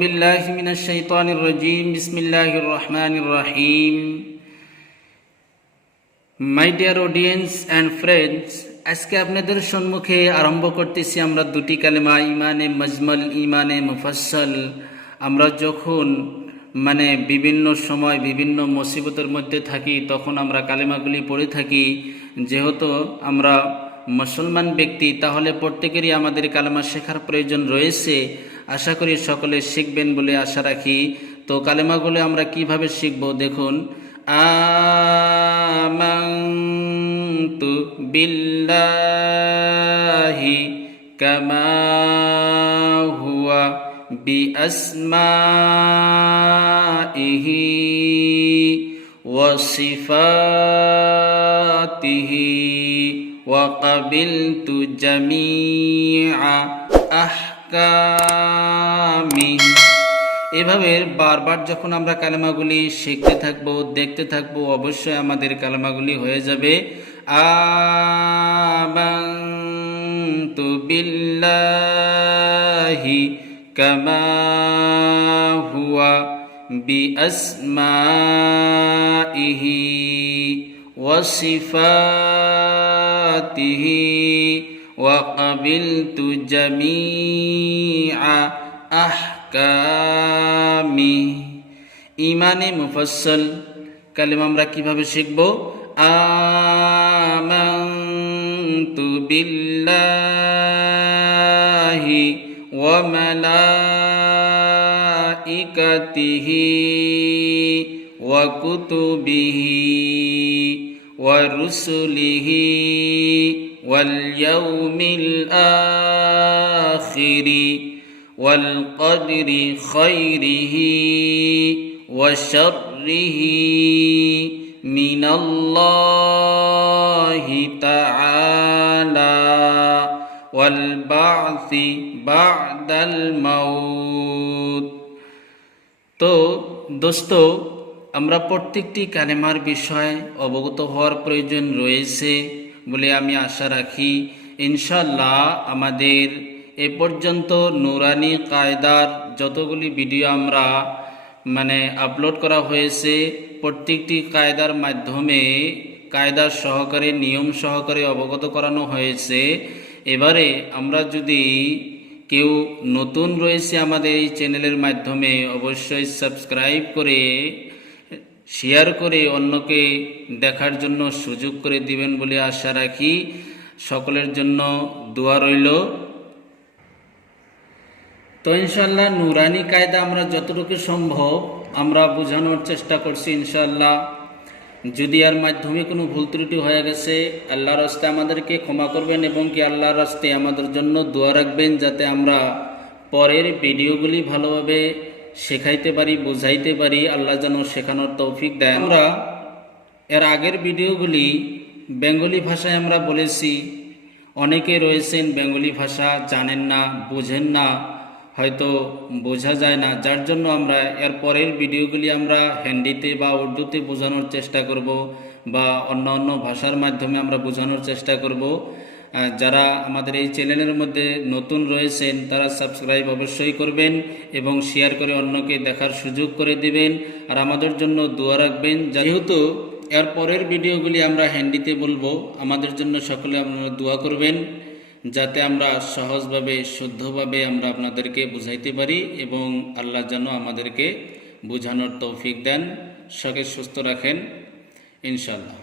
بالله من الشيطان الرجيم بسم الله الرحمن الرحيم My dear audience and friends, আজকে আপনাদের সম্মুখে আরম্ভ করতেছি আমরা দুটি কালেমা ইমানে মজমল ইমানে মুফাসসাল। আমরা যখন বিভিন্ন সময় বিভিন্ন মুসিবতের মধ্যে থাকি তখন আমরা কালেমাগুলি পড়ে থাকি। যেহেতু আমরা মুসলমান ব্যক্তি, তাহলে প্রত্যেকেরই আমাদের কালেমা শেখার প্রয়োজন রয়েছে। আশা করি সকলে শিখবেন বলে আশা রাখি। তো কালেমাগুলো আমরা কিভাবে শিখব দেখুন। আমানতু বিল্লাহি কামা হুয়া বিআসমাইহি ওয়া সিফাতিহি ওয়া কাবিলতু জামিআ আহকামি। এভাবে বারবার যখন আমরা কালেমাগুলি শিখতে থাকবো, দেখতে থাকবো, অবশ্যই আমাদের কালেমাগুলি হয়ে যাবে। আমানতু বিল্লাহি কামা হুয়া বিআসমাইহি ওয়া সিফাতিহি ওয়া কাবিলতু জামিআ আহকামি। ইমানে মুফাসসাল কালেমা আমরা কিভাবে শিখব? আমানতু বিল্লাহি ওয়া মালাইকাতিহি ওয়া কুতুবিহি ওয়া রুসুলিহি ওয়াল ইয়াউমিল আখিরি ওয়াল কদরি খাইরিহি ওয়া শাররিহি মিনাল্লাহি তাআলা ওয়াল বা'সি বা'দাল মাউত। তো দোস্ত, আমরা প্রত্যেকটি কালেমার বিষয়ে অবগত হওয়ার প্রয়োজন রয়েছে বলে আমি আশা রাখি। ইনশাআল্লাহ আমাদের এ পর্যন্ত নুরানি কায়দার যতগুলি ভিডিও আমরা আপলোড করা হয়েছে, প্রত্যেকটি কায়দার মাধ্যমে কায়দার সহকারে নিয়ম সহকারে অবগত করানো হয়েছে। এবারে আমরা যদি কেউ নতুন রয়েছে আমাদের এই চ্যানেলের মাধ্যমে, অবশ্যই সাবস্ক্রাইব করে শেয়ার করে অন্যকে দেখার জন্য সুযোগ করে দিবেন বলে আশা রাখি। সকলের জন্য দোয়া রইল। তো ইনশাআল্লাহ নুরানি কায়দা আমরা যতটুকু সম্ভব আমরা বোঝানোর চেষ্টা করছি ইনশাআল্লাহ। যদি আর মাধ্যমে কোনো ভুল ত্রুটি হয়ে গেছে, আল্লাহর রাস্তে আমাদেরকে ক্ষমা করবেন এবং কি আল্লাহর রাস্তে আমাদের জন্য দোয়া রাখবেন, যাতে আমরা পরের ভিডিওগুলি ভালোভাবে শেখাইতে পারি, বোঝাইতে পারি। আল্লাহ যেন শেখানোর তৌফিক দেয়। আমরা এর আগের ভিডিওগুলি বেঙ্গলি ভাষায় আমরা বলেছি। অনেকে রয়েছেন বেঙ্গলি ভাষা জানেন না, বোঝেন না, হয়তো বোঝা যায় না, যার জন্য আমরা এর পরের ভিডিওগুলি আমরা হিন্দিতে বা উর্দুতে বোঝানোর চেষ্টা করব বা অন্য অন্য ভাষার মাধ্যমে আমরা বোঝানোর চেষ্টা করব। যারা আমাদের এই চ্যানেলের মধ্যে নতুন রয়েছেন তারা সাবস্ক্রাইব অবশ্যই করবেন এবং শেয়ার করে অন্যকে দেখার সুযোগ করে দিবেন, আর আমাদের জন্য দোয়া রাখবেন। যেহেতু এর পরের ভিডিওগুলি আমরা হিন্দিতে বলবো, আমাদের জন্য সকলে আপনারা দোয়া করবেন, যাতে আমরা সহজভাবে শুদ্ধভাবে আমরা আপনাদেরকে বুঝাইতে পারি এবং আল্লাহ যেন আমাদেরকে বোঝানোর তৌফিক দেন। সকলে সুস্থ রাখেন ইনশাআল্লাহ।